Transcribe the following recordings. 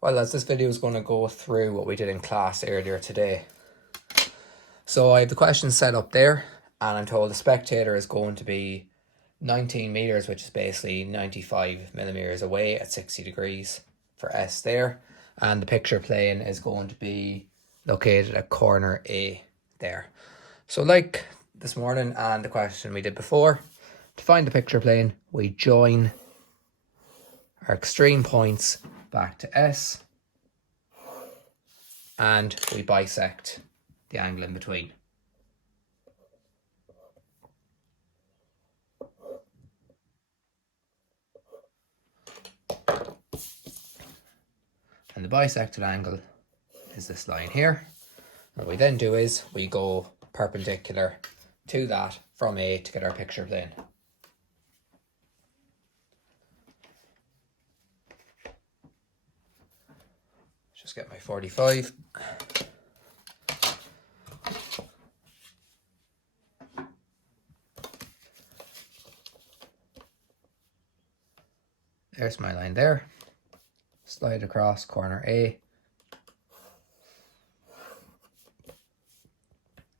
Well, as this video is going to go through what we did in class earlier today. So I have the questions set up there, and I'm told the spectator is going to be 19 meters, which is basically 95 millimeters away at 60 degrees for S there. And the picture plane is going to be located at corner A there. So like this morning and the question we did before, to find the picture plane, we join our extreme points back to S and we bisect the angle in between. And the bisected angle is this line here. What we then do is we go perpendicular to that from A to get our picture plane. Just get my 45. There's my line there. Slide across corner A.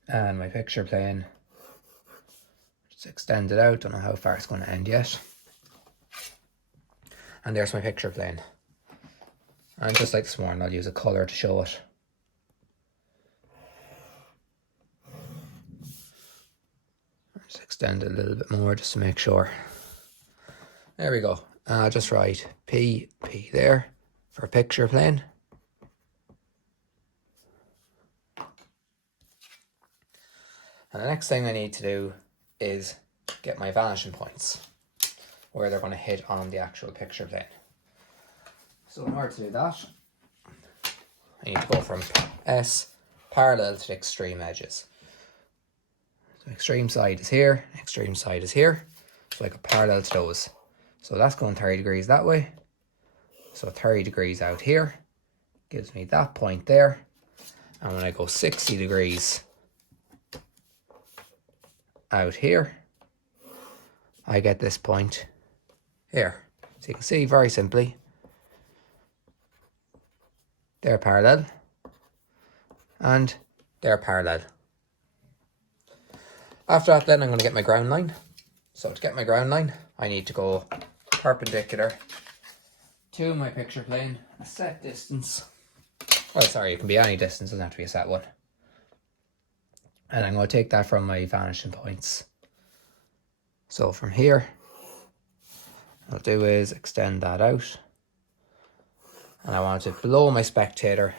And my picture plane. Just extend it out. Don't know how far it's going to end yet. And there's my picture plane. And just like this morning, I'll use a colour to show it. Just extend it a little bit more just to make sure. There we go. Just write P there for picture plane. And the next thing I need to do is get my vanishing points, where they're going to hit on the actual picture plane. So in order to do that, I need to go from S parallel to the extreme edges. So extreme side is here, extreme side is here. So I go parallel to those. So that's going 30 degrees that way. So 30 degrees out here gives me that point there. And when I go 60 degrees out here, I get this point here. So you can see very simply, they're parallel and they're parallel. After that then I'm going to get my ground line. So to get my ground line, I need to go perpendicular to my picture plane, a set distance. Oh, sorry, it can be any distance, doesn't have to be a set one. And I'm going to take that from my vanishing points. So from here, what I'll do is extend that out. And I want it below my spectator,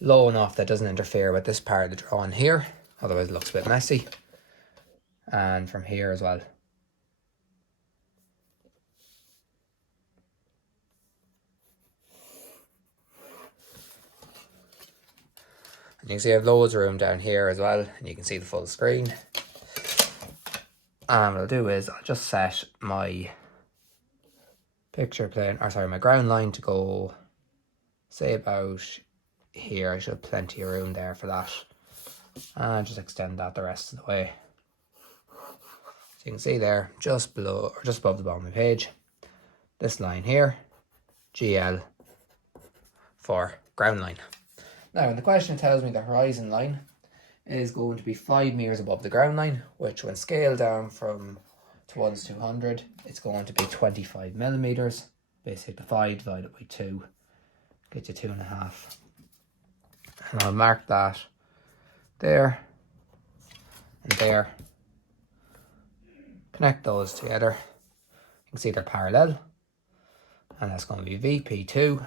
low enough that doesn't interfere with this part of the drawing here. Otherwise it looks a bit messy. And from here as well. And you can see I have loads of room down here as well, and you can see the full screen. And what I'll do is I'll just set my picture plane, or sorry, my ground line to go, say about here. I should have plenty of room there for that. And just extend that the rest of the way. So you can see there, just below, or just above the bottom of the page, this line here, GL for ground line. Now, when the question tells me the horizon line is going to be 5 meters above the ground line, which when scaled down from to 1 to 200, it's going to be 25 millimeters. Basically, the 5 divided by 2 gets you 2.5. And I'll mark that there and there. Connect those together. You can see they're parallel. And that's going to be VP2.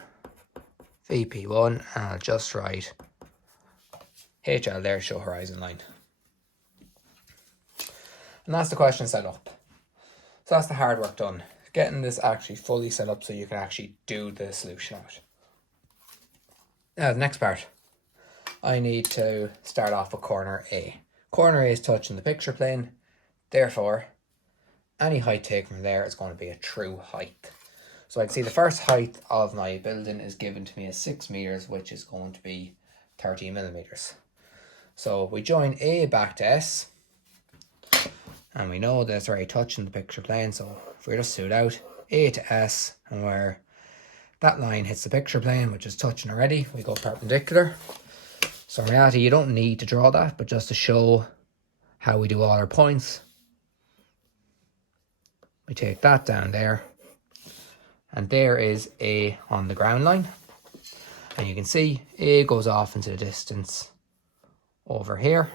VP1, and I'll just write HL there, show horizon line. And that's the question set up. So that's the hard work done. Getting this actually fully set up so you can actually do the solution of it. Now the next part, I need to start off with corner A. Corner A is touching the picture plane, therefore any height taken from there is going to be a true height. So I can see the first height of my building is given to me as 6 meters, which is going to be 30 millimeters. So we join A back to S, and we know that it's already touching the picture plane. So if we just suit out A to S, and where that line hits the picture plane, which is touching already. We go perpendicular. So in reality, you don't need to draw that, but just to show how we do all our points, we take that down there, and there is A on the ground line. And you can see A goes off into the distance over here.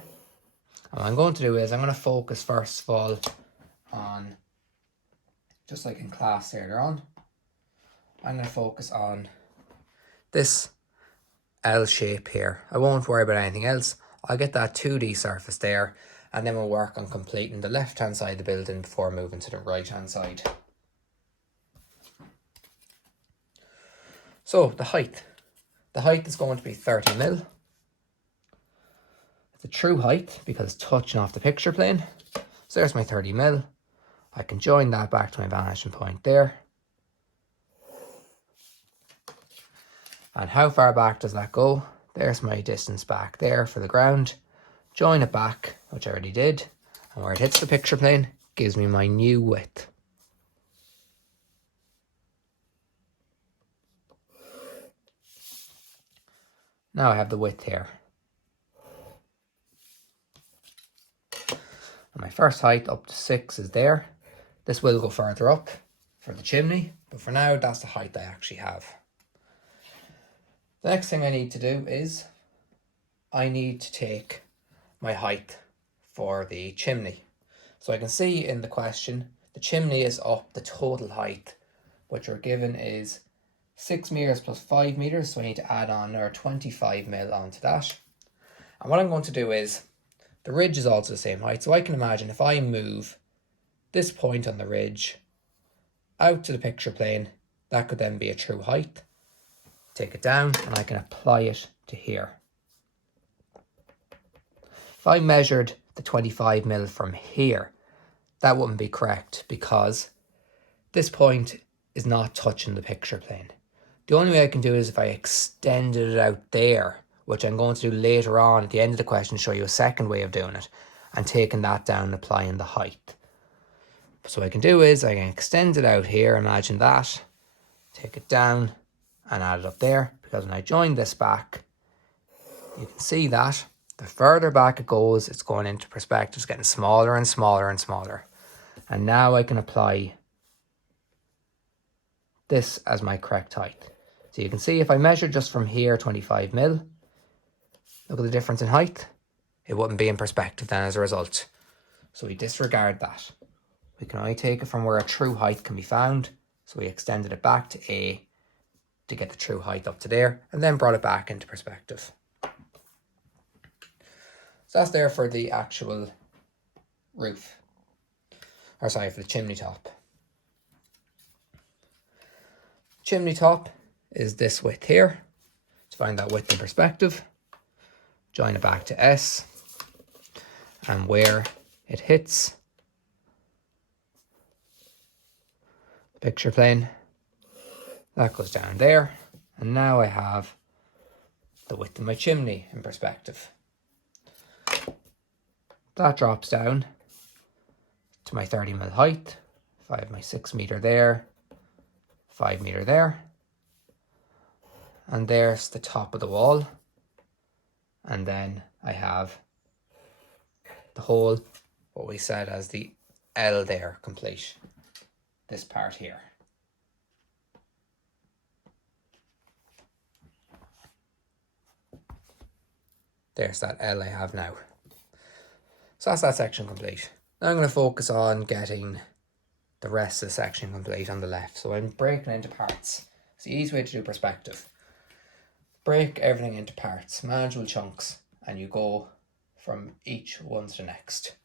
And what I'm going to do is I'm going to focus first of all on, just like in class earlier on, I'm going to focus on this L shape here. I won't worry about anything else. I'll get that 2D surface there, and then we'll work on completing the left hand side of the building before moving to the right hand side. So the height is going to be 30 mil. It's a true height because it's touching off the picture plane. So there's my 30 mil. I can join that back to my vanishing point there. And how far back does that go? There's my distance back there for the ground. Join it back, which I already did. And where it hits the picture plane gives me my new width. Now I have the width here. And my first height up to 6 is there. This will go further up for the chimney, but for now that's the height I actually have. The next thing I need to do is I need to take my height for the chimney. So I can see in the question the chimney is up, the total height which we're given is 6 meters plus 5 meters, so I need to add on our 25 mil onto that. And what I'm going to do is, the ridge is also the same height, so I can imagine if I move this point on the ridge out to the picture plane, that could then be a true height. Take it down and I can apply it to here. If I measured the 25 mil from here, that wouldn't be correct because this point is not touching the picture plane. The only way I can do it is if I extended it out there, which I'm going to do later on at the end of the question, show you a second way of doing it, and taking that down and applying the height. So what I can do is I can extend it out here, imagine that, take it down and add it up there, because when I join this back, you can see that the further back it goes, it's going into perspective, it's getting smaller and smaller and smaller. And now I can apply this as my correct height. So you can see if I measure just from here 25 mil, look at the difference in height. It wouldn't be in perspective then as a result. So we disregard that. We can only take it from where a true height can be found. So we extended it back to A to get the true height up to there, and then brought it back into perspective. So that's there for the actual roof. Or sorry, for the chimney top. Chimney top is this width here. To find that width in perspective, join it back to S, and where it hits the picture plane, that goes down there, and now I have the width of my chimney in perspective. That drops down to my 30 mil height. If I have my 6 meter there, 5 meter there, and there's the top of the wall, and then I have the whole, what we said as the L there, complete, this part here. There's that L I have now. So that's that section complete. Now I'm going to focus on getting the rest of the section complete on the left. So I'm breaking into parts. It's the easy way to do perspective. Break everything into parts, manageable chunks, and you go from each one to the next.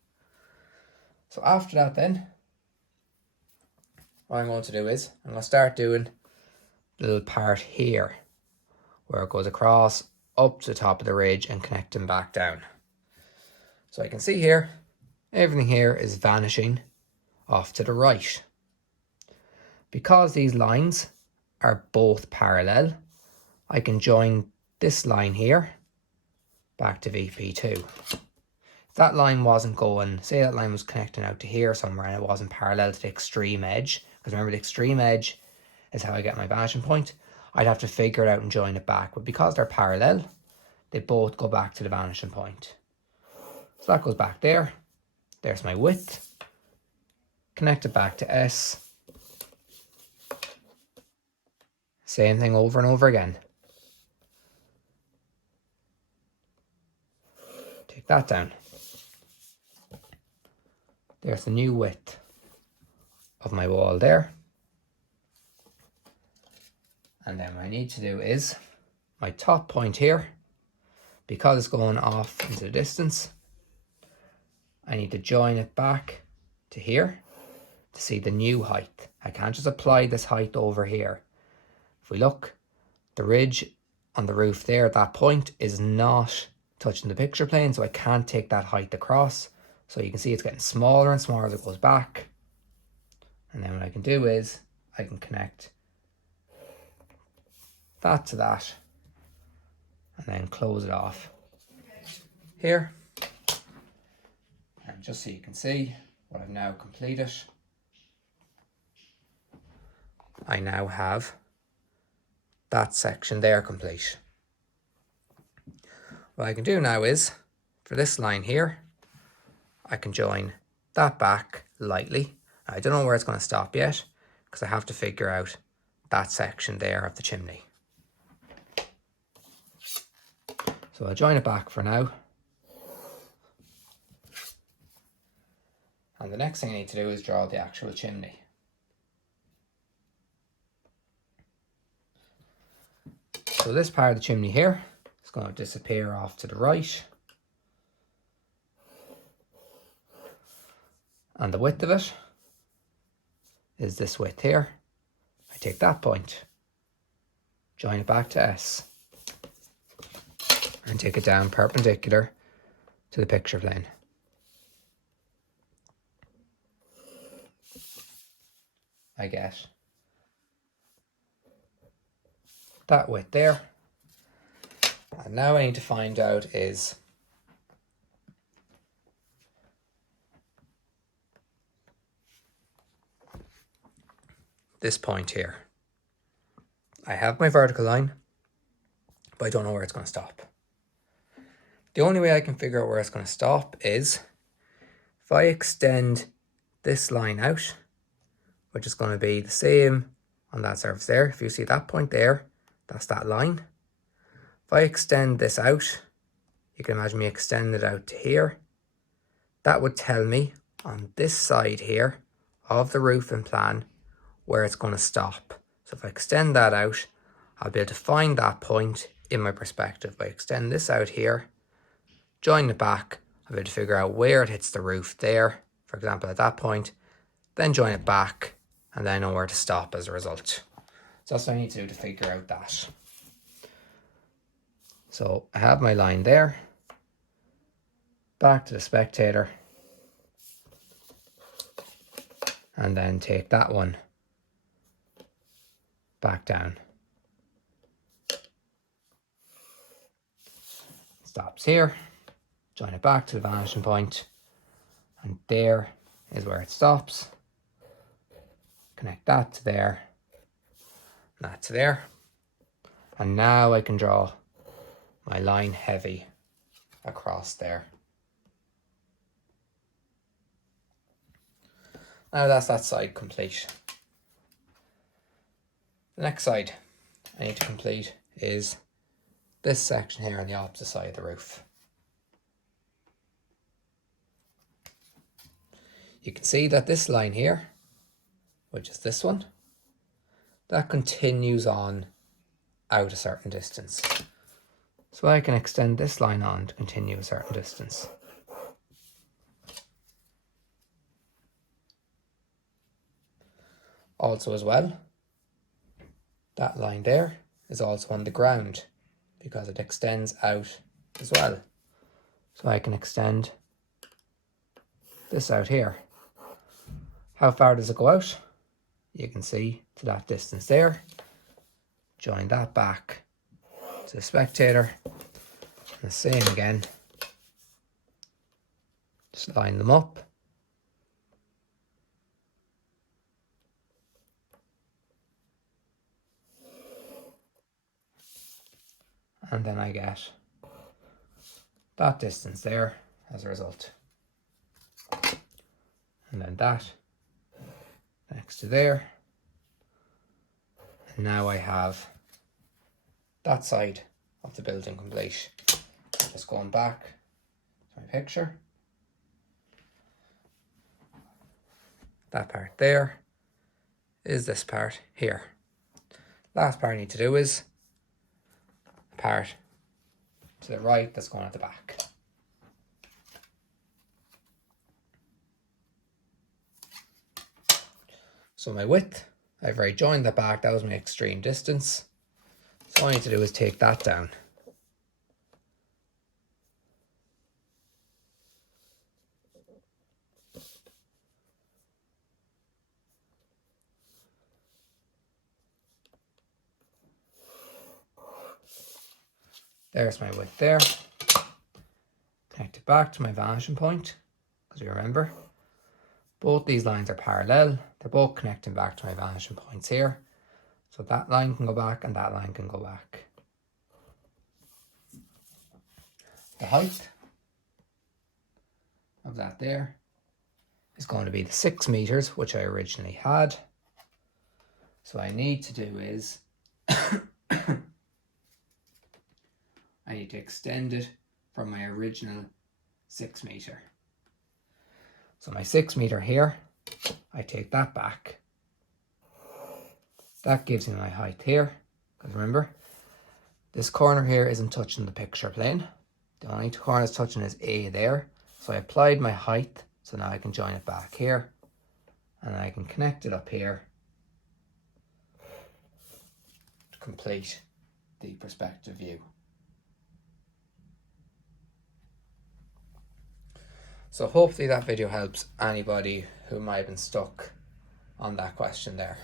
So after that then, what I'm going to do is, I'm going to start doing the little part here, where it goes across up to the top of the ridge and connecting back down. So I can see here, everything here is vanishing off to the right. Because these lines are both parallel, I can join this line here back to VP2. If that line wasn't going, say that line was connecting out to here somewhere and it wasn't parallel to the extreme edge, because remember the extreme edge is how I get my vanishing point, I'd have to figure it out and join it back. But because they're parallel, they both go back to the vanishing point. So that goes back there. There's my width. Connect it back to S. Same thing over and over again. Take that down. There's the new width of my wall there. And then what I need to do is my top point here, because it's going off into the distance, I need to join it back to here to see the new height. I can't just apply this height over here. If we look, the ridge on the roof there at that point is not touching the picture plane, so I can't take that height across. So you can see it's getting smaller and smaller as it goes back. And then what I can do is I can connect that to that and then close it off here. And just so you can see what I've now completed, I now have that section there complete. What I can do now is, for this line here, I can join that back lightly. I don't know where it's going to stop yet, because I have to figure out that section there of the chimney. So I'll join it back for now. And the next thing I need to do is draw the actual chimney. So this part of the chimney here is going to disappear off to the right. And the width of it is this width here. I take that point, join it back to S, and take it down perpendicular to the picture plane. I get that width there. And now I need to find out is this point here. I have my vertical line, but I don't know where it's going to stop. The only way I can figure out where it's going to stop is if I extend this line out, which is going to be the same on that surface there. If you see that point there, that's that line. If I extend this out, you can imagine me extending it out to here. That would tell me on this side here of the roofing plan where it's going to stop. So if I extend that out, I'll be able to find that point in my perspective. If I extend this out here, join it back, I'll be able to figure out where it hits the roof there, for example at that point, then join it back, and then know where to stop as a result. So that's what I need to do to figure out that. So I have my line there, back to the spectator, and then take that one back down. Stops here, join it back to the vanishing point, and there is where it stops. Connect that to there, that to there, and now I can draw my line heavy across there. Now that's that side complete. The next side I need to complete is this section here on the opposite side of the roof. You can see that this line here, which is this one, that continues on out a certain distance. So I can extend this line on to continue a certain distance. Also as well, that line there is also on the ground because it extends out as well. So I can extend this out here. How far does it go out? You can see to that distance there. Join that back to the spectator. And the same again. Just line them up. and then I get that distance there as a result. And then that next to there. And now I have that side of the building complete. Just going back to my picture. That part there is this part here. Last part I need to do is the part to the right that's going at the back. So my width, I've already joined that back, that was my extreme distance. So all I need to do is take that down. There's my width there. Connect it back to my vanishing point, because you remember, both these lines are parallel. They're both connecting back to my vanishing points here. So that line can go back and that line can go back. The height of that there is going to be the 6 meters, which I originally had. So what I need to do is I need to extend it from my original 6 meter. So my 6 meter here, I take that back. That gives me my height here, because remember, this corner here isn't touching the picture plane. The only two corners touching is A there. So I applied my height, so now I can join it back here, and I can connect it up here to complete the perspective view. So hopefully that video helps anybody who might have been stuck on that question there.